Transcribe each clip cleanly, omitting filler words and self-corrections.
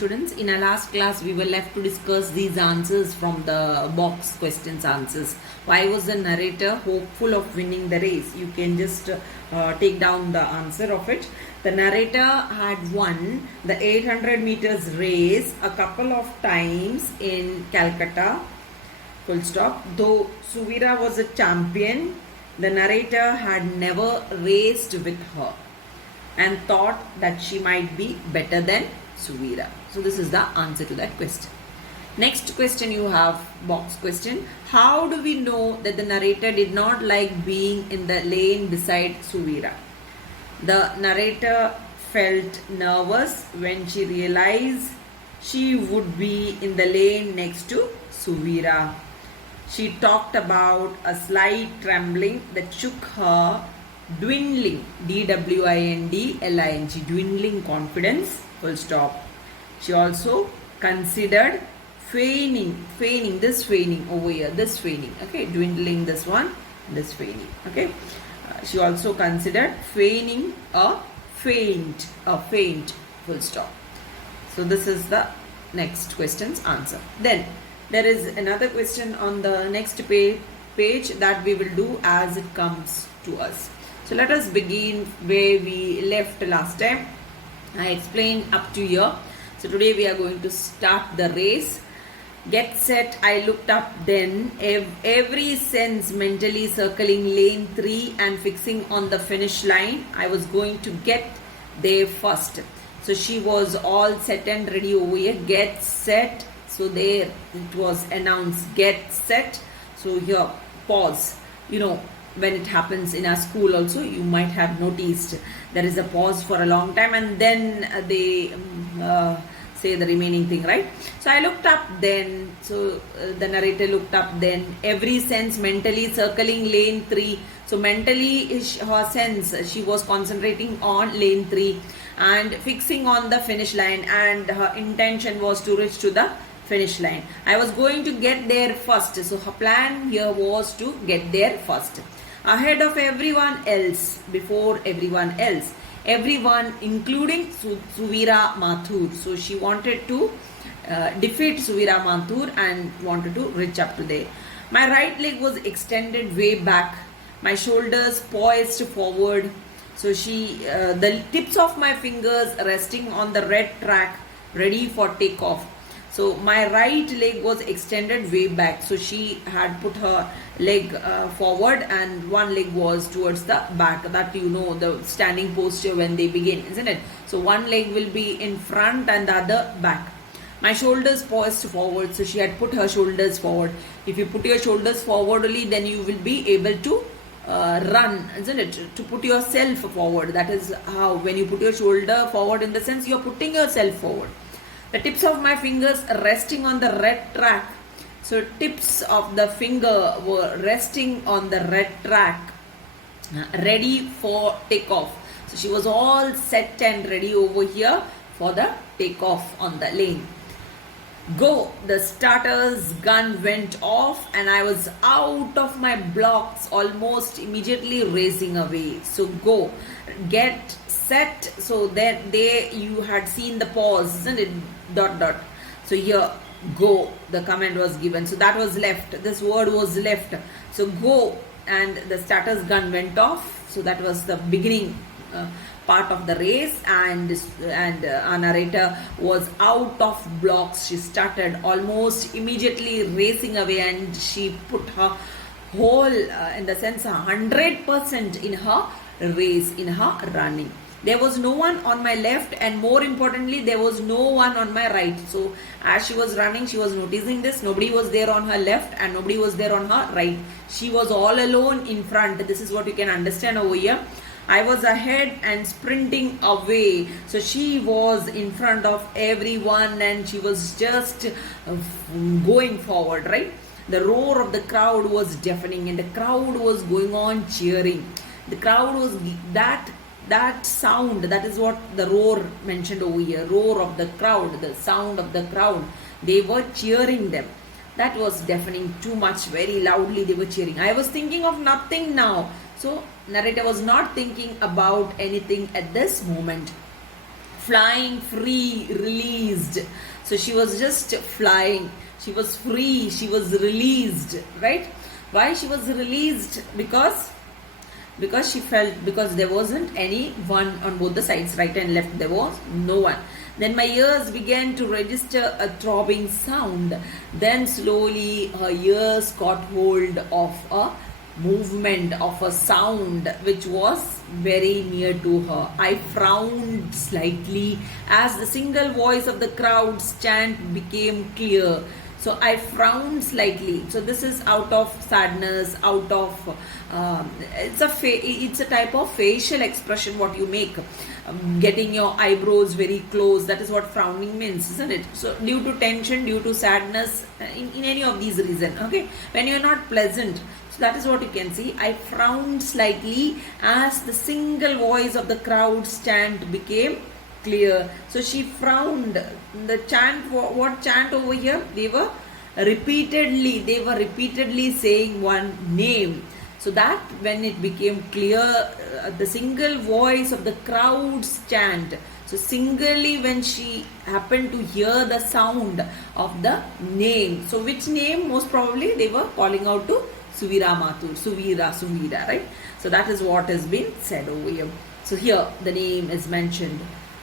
students. In our last class, we were left to discuss these answers from the box questions answers. Why was the narrator hopeful of winning the race? You can just take down the answer of it. The narrator had won the 800 meters race a couple of times in Calcutta, full stop. Though Suvira was a champion, the narrator had never raced with her and thought that she might be better than Suvira. So this is the answer to that question. Next question you have, box question. How do we know that the narrator did not like being in the lane beside Suvira? The narrator felt nervous when she realized she would be in the lane next to Suvira. She talked about a slight trembling that shook her dwindling, D-W-I-N-D-L-I-N-G, dwindling confidence, full stop. She also considered feigning over here, this feigning, okay, dwindling this one, this feigning, okay. She also considered feigning a faint, full stop. So this is the next question's answer. Then there is another question on the next page that we will do as it comes to us. So let us begin where we left last time. I explained up to here. So today we are going to start the race. Get set, I looked up then, every sense mentally circling lane 3 and fixing on the finish line. I was going to get there first. So she was all set and ready over here. Get set. So there it was announced, get set. So here, pause. You know, when it happens in our school also, you might have noticed there is a pause for a long time and then they say the remaining thing, right? So I looked up then, so the narrator looked up then, every sense mentally circling lane 3. So mentally her sense, she was concentrating on lane 3 and fixing on the finish line, and her intention was to reach to the finish line. I was going to get there first. So her plan here was to get there first, ahead of everyone else, before everyone else. Everyone including Suvira Mathur. So she wanted to defeat Suvira Mathur and wanted to reach up to there. My right leg was extended way back, my shoulders poised forward. So she the tips of my fingers resting on the red track, ready for takeoff. So my right leg was extended way back. So she had put her leg forward and one leg was towards the back. That you know, the standing posture when they begin, isn't it? So one leg will be in front and the other back. My shoulders poised forward. So she had put her shoulders forward. If you put your shoulders forward only, then you will be able to run, isn't it? To put yourself forward. That is how, when you put your shoulder forward, in the sense you are putting yourself forward. The tips of my fingers resting on the red track. So tips of the finger were resting on the red track, ready for takeoff. So she was all set and ready over here for the takeoff on the lane. Go! The starter's gun went off and I was out of my blocks almost immediately racing away. So go, get set. So there you had seen the pause, isn't it? Dot dot. So here, go, the command was given. So that was left. This word was left. So go, and the starter's gun went off. So that was the beginning part of the race, and our narrator was out of blocks. She started almost immediately racing away, and she put her whole, in the sense, 100% in her race, in her running. There was no one on my left, and more importantly, there was no one on my right. So as she was running, she was noticing this. Nobody was there on her left and nobody was there on her right. She was all alone in front. This is what you can understand over here. I was ahead and sprinting away. So she was in front of everyone and she was just going forward, right? The roar of the crowd was deafening and the crowd was going on cheering. The crowd was that sound, that is what the roar mentioned over here. Roar of the crowd, the sound of the crowd. They were cheering them. That was deafening too much, very loudly they were cheering. I was thinking of nothing now. So narrator was not thinking about anything at this moment. flying free, released. So she was just flying. She was free. She was released, right? Why she was released? Because she felt, because there wasn't any one on both the sides, right and left, there was no one. Then my ears began to register a throbbing sound. Then slowly her ears caught hold of a movement, of a sound which was very near to her. I frowned slightly as the single voice of the crowd's chant became clear. So I frowned slightly. So this is out of sadness, out of it's a type of facial expression what you make, getting your eyebrows very close. That is what frowning means, isn't it? So due to tension, due to sadness, in any of these reasons, okay, when you are not pleasant. So that is what you can see. I frowned slightly as the single voice of the crowd's chant became clear. So she frowned. The chant, what chant over here? They were repeatedly saying one name. So that when it became clear, the single voice of the crowd's chant. So singly when she happened to hear the sound of the name. So which name? Most probably they were calling out to Suvira Mathur. Suvira, right? So that is what has been said over here. So here the name is mentioned.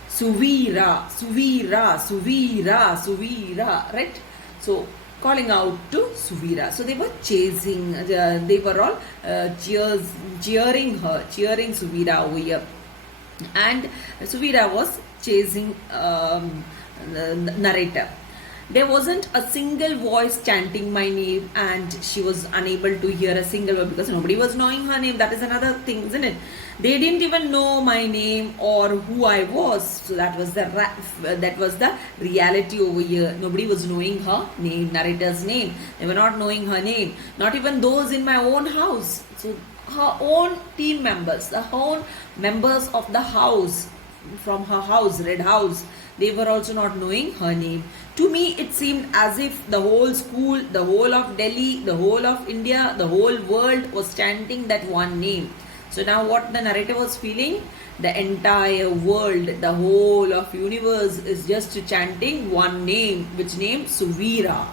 Suvira, right? So calling out to Suvira. So they were chasing, they were all cheering Suvira over here. And Suvira was chasing the narrator. There wasn't a single voice chanting my name, and she was unable to hear a single word because nobody was knowing her name. That is another thing, isn't it? They didn't even know my name or who I was. So that was the reality over here. Nobody was knowing her name, narrator's name. They were not knowing her name. Not even those in my own house. So her own team members, the own members of the house, from her house, Red House, they were also not knowing her name. To me, it seemed as if the whole school, the whole of Delhi, the whole of India, the whole world was chanting that one name. So now what the narrator was feeling? The entire world, the whole of universe is just chanting one name. Which name? Suvira.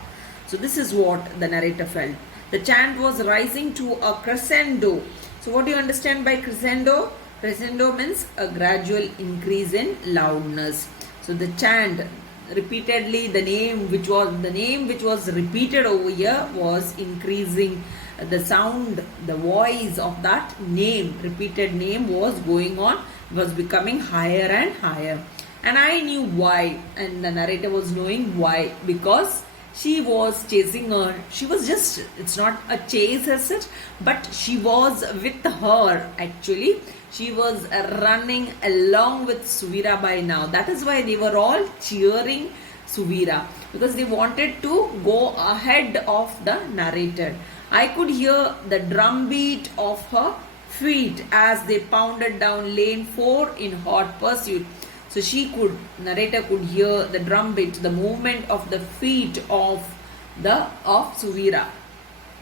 So this is what the narrator felt. The chant was rising to a crescendo. So what do you understand by crescendo? Crescendo means a gradual increase in loudness. So the chant repeatedly, the name which was repeated over here was increasing. The sound, the voice of that name, repeated name, was going on, was becoming higher and higher. And I knew why, and the narrator was knowing why, because she was chasing her. She was just, it's not a chase as such, but she was with her actually. She was running along with Suvira by now. That is why they were all cheering Suvira, because they wanted to go ahead of the narrator. I could hear the drumbeat of her feet as they pounded down lane 4 in hot pursuit. So narrator could hear the drumbeat, the movement of the feet of Suvira,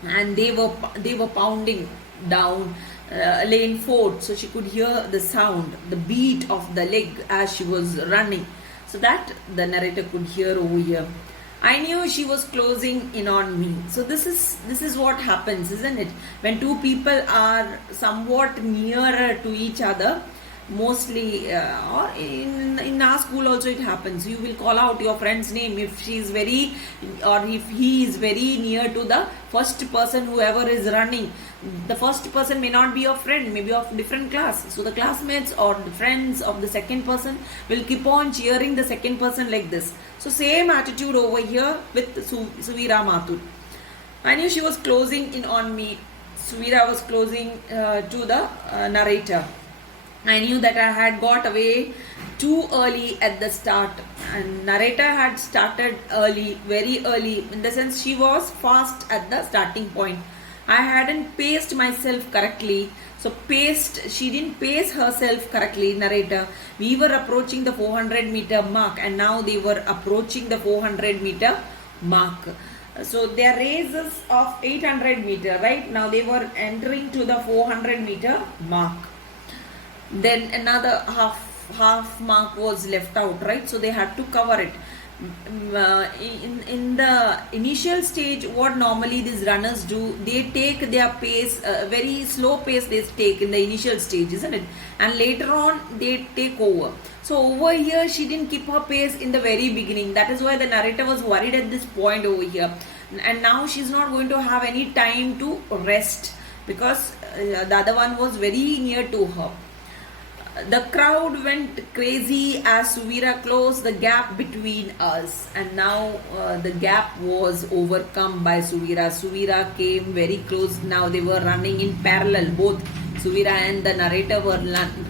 and they were pounding down lane 4. So she could hear the sound, the beat of the leg as she was running. So that the narrator could hear over here. I knew she was closing in on me. So this is what happens, isn't it? When two people are somewhat nearer to each other, mostly or in our school also it happens. You will call out your friend's name if she is very, or if he is very near to the first person, whoever is running. The first person may not be your friend, maybe of different class. So the classmates or the friends of the second person will keep on cheering the second person like this. So same attitude over here with Suvira Mathur. I knew she was closing in on me. Suvira was closing to the narrator. I knew that I had got away too early at the start, and narrator had started early, very early, in the sense she was fast at the starting point. I hadn't paced myself correctly. So she didn't pace herself correctly, narrator. We were approaching the 400-meter mark, and now they were approaching the 400-meter mark. So their races of 800 meter, right? Now they were entering to the 400-meter mark. Then another half half mark was left out, right? So they had to cover it. In the initial stage, what normally these runners do, they take their pace, very slow pace they take in the initial stage, isn't it? And later on they take over. So over here she didn't keep her pace in the very beginning. That is why the narrator was worried at this point over here. And now she's not going to have any time to rest, because the other one was very near to her. The crowd went crazy as Suvira closed the gap between us, and now the gap was overcome by Suvira. Suvira came very close. Now they were running in parallel. Both Suvira and the narrator were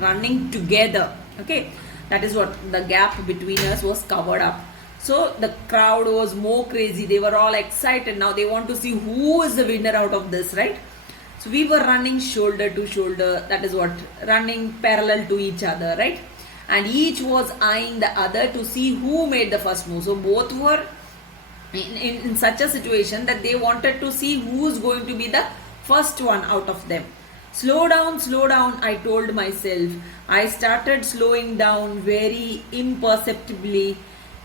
running together. Okay, that is what the gap between us was covered up. So the crowd was more crazy. They were all excited. Now they want to see who is the winner out of this, right? So we were running shoulder to shoulder, that is what, running parallel to each other, right? And each was eyeing the other to see who made the first move. So both were in such a situation that they wanted to see who's going to be the first one out of them. Slow down, I told myself. I started slowing down very imperceptibly.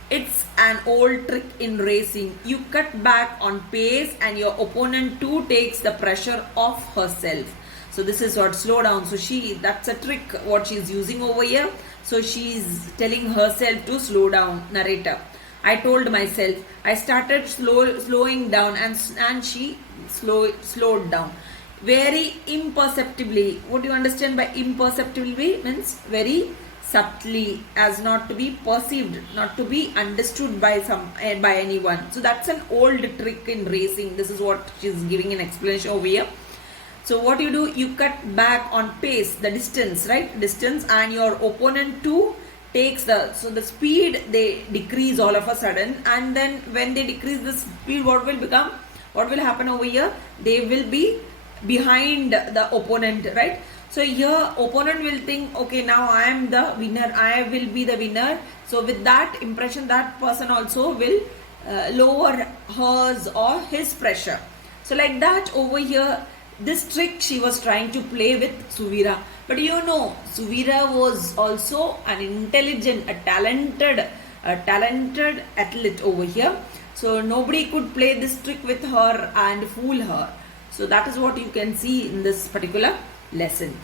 It's an old trick in racing. You cut back on pace and your opponent too takes the pressure off herself. So this is what, slow down. So that's a trick what she's using over here. So she's telling herself to slow down, narrator. I told myself. I started slowing down and she slowed down. Very imperceptibly. What do you understand by imperceptibly? Means very subtly, as not to be perceived, not to be understood by anyone. So that's an old trick in racing. This is what she's giving an explanation over here. So what you do, you cut back on pace, the distance, right? Distance, and your opponent too takes the speed they decrease all of a sudden, and then when they decrease the speed, what will happen over here? They will be behind the opponent, right? So here opponent will think, okay, now I am the winner, I will be the winner. So with that impression, that person also will lower hers or his pressure. So like that over here, this trick she was trying to play with Suvira. But you know, Suvira was also an intelligent, a talented athlete over here. So nobody could play this trick with her and fool her. So that is what you can see in this particular lesson.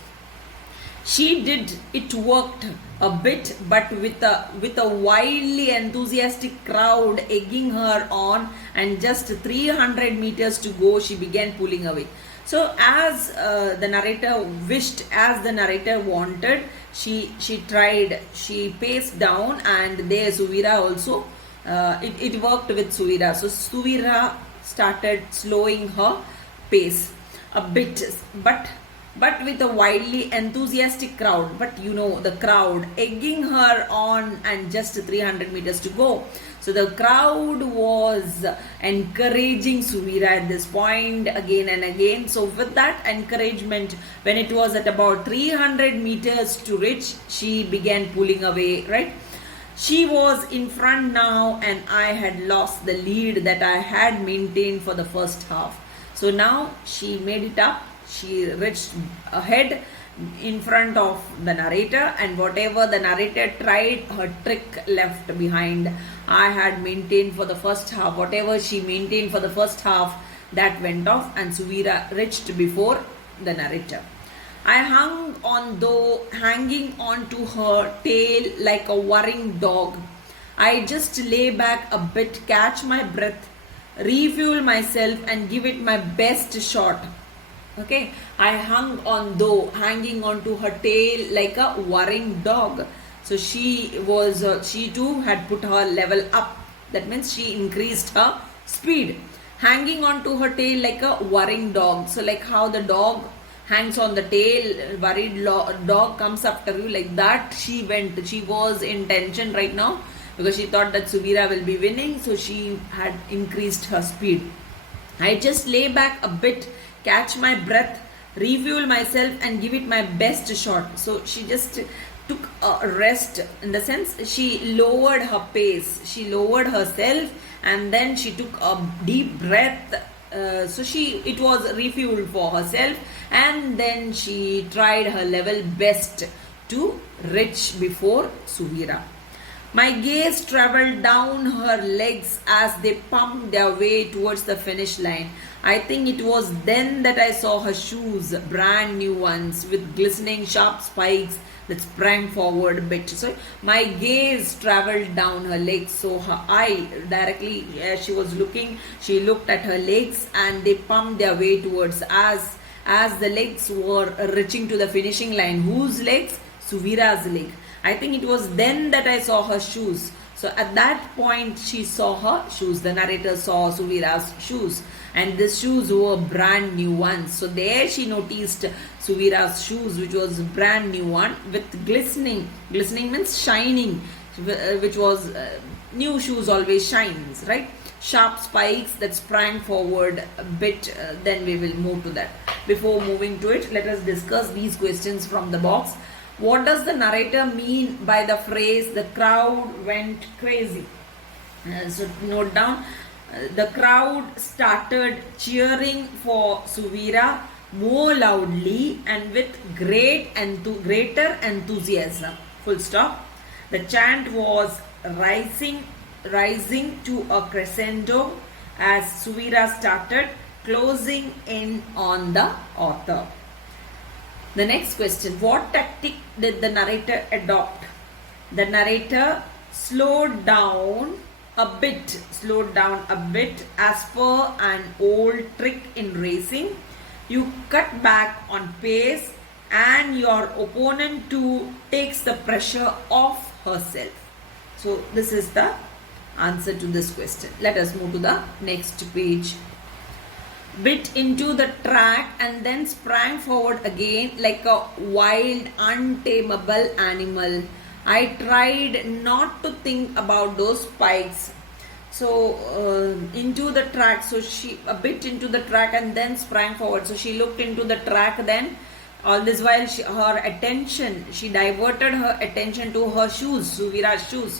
She did, it worked a bit, but with a wildly enthusiastic crowd egging her on, and just 300 meters to go, she began pulling away. So as the narrator wished, as the narrator wanted, she tried, she paced down, and there Suvira also, it worked with Suvira. So Suvira started slowing her pace a bit, but with a wildly enthusiastic crowd. But you know, the crowd egging her on, and just 300 meters to go. So the crowd was encouraging Suvira at this point again and again. So with that encouragement, when it was at about 300 meters to reach, she began pulling away, right? She was in front now, and I had lost the lead that I had maintained for the first half. So now she made it up. She reached ahead in front of the narrator, and whatever the narrator tried, her trick left behind. I had maintained for the first half. Whatever she maintained for the first half, that went off, and Suvira reached before the narrator. I hanging on to her tail like a worrying dog. I just lay back a bit, catch my breath, refuel myself, and give it my best shot. Okay, I hanging on to her tail like a worrying dog. So she too had put her level up. That means she increased her speed. Hanging on to her tail like a worrying dog. So like how the dog hangs on the tail, worried dog comes after you, like that she went. She was in tension right now because she thought that Suvira will be winning. So she had increased her speed. I just lay back a bit, catch my breath, refuel myself, and give it my best shot. So she just took a rest, in the sense she lowered her pace, she lowered herself, and then she took a deep breath. So it was refueled for herself, and then she tried her level best to reach before Suvira. My gaze traveled down her legs as they pumped their way towards the finish line. I think it was then that I saw her shoes, brand new ones, with glistening sharp spikes that sprang forward a bit. So my gaze traveled down her legs. So her eye directly, as she was looking, she looked at her legs and they pumped their way towards as the legs were reaching to the finishing line. Whose legs? Suvira's leg. I think it was then that I saw her shoes. So at that point, she saw her shoes. The narrator saw Suvira's shoes. And the shoes were brand new ones. So there she noticed Suvira's shoes, which was brand new one with glistening. Glistening means shining, which was new shoes always shines, right? Sharp spikes that sprang forward a bit. Then we will move to that. Before moving to it, let us discuss these questions from the box. What does the narrator mean by the phrase, the crowd went crazy? So note down, the crowd started cheering for Suvira more loudly and with greater enthusiasm. Full stop. The chant was rising to a crescendo as Suvira started closing in on the author. The next question, what tactic did the narrator adopt? The narrator slowed down a bit as per an old trick in racing. You cut back on pace and your opponent too takes the pressure off herself. So this is the answer to this question. Let us move to the next page. Bit into the track and then sprang forward again like a wild, untamable animal. I tried not to think about those spikes. So into the track, so she a bit into the track and then sprang forward. So she looked into the track, then all this while she diverted her attention to her shoes, Suvira's shoes.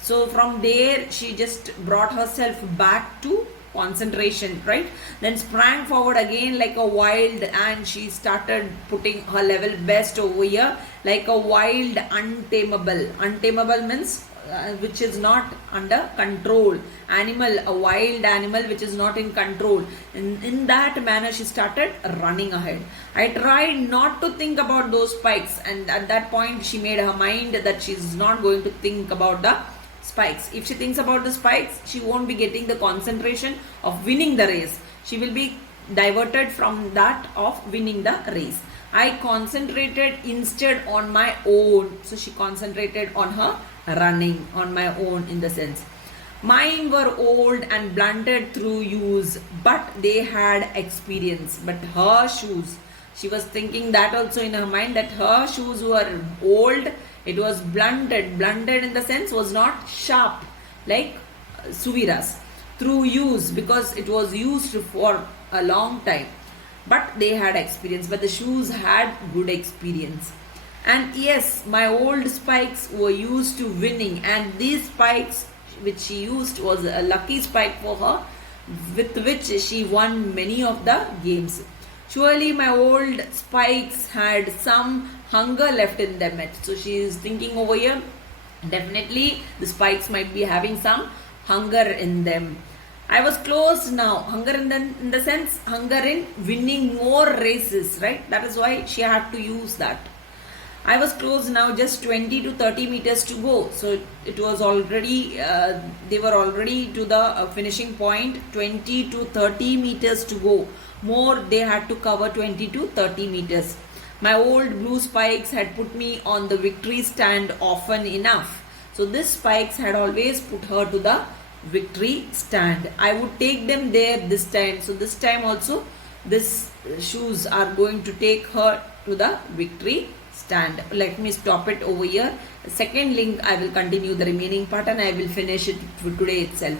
So from there she just brought herself back to concentration, right? Then sprang forward again like a wild, and she started putting her level best over here like a wild, untamable means which is not under control animal, a wild animal which is not in control. In that manner she started running ahead. I tried not to think about those spikes, and at that point she made her mind that she's not going to think about the spikes. If she thinks about the spikes, she won't be getting the concentration of winning the race. She will be diverted from that of winning the race. I concentrated instead on my own. So she concentrated on her running, on my own in the sense. Mine were old and blunted through use, but they had experience. But her shoes, she was thinking that also in her mind, that her shoes were old. It was blunted in the sense was not sharp like Suvira's, through use, because it was used for a long time. But they had experience, but the shoes had good experience. And yes, my old spikes were used to winning, and these spikes which she used was a lucky spike for her, with which she won many of the games. Surely my old spikes had some hunger left in them. So she is thinking over here, definitely the spikes might be having some hunger in them. I was close now. Hunger in the sense, hunger in winning more races, right? That is why she had to use that. I was close now, just 20 to 30 meters to go. So it was already, they were already to the finishing point, 20 to 30 meters to go. More, they had to cover 20 to 30 meters. My old blue spikes had put me on the victory stand often enough. So these spikes had always put her to the victory stand. I would take them there this time. So this time also, these shoes are going to take her to the victory stand. Let me stop it over here. The second link, I will continue the remaining part and I will finish it for today itself.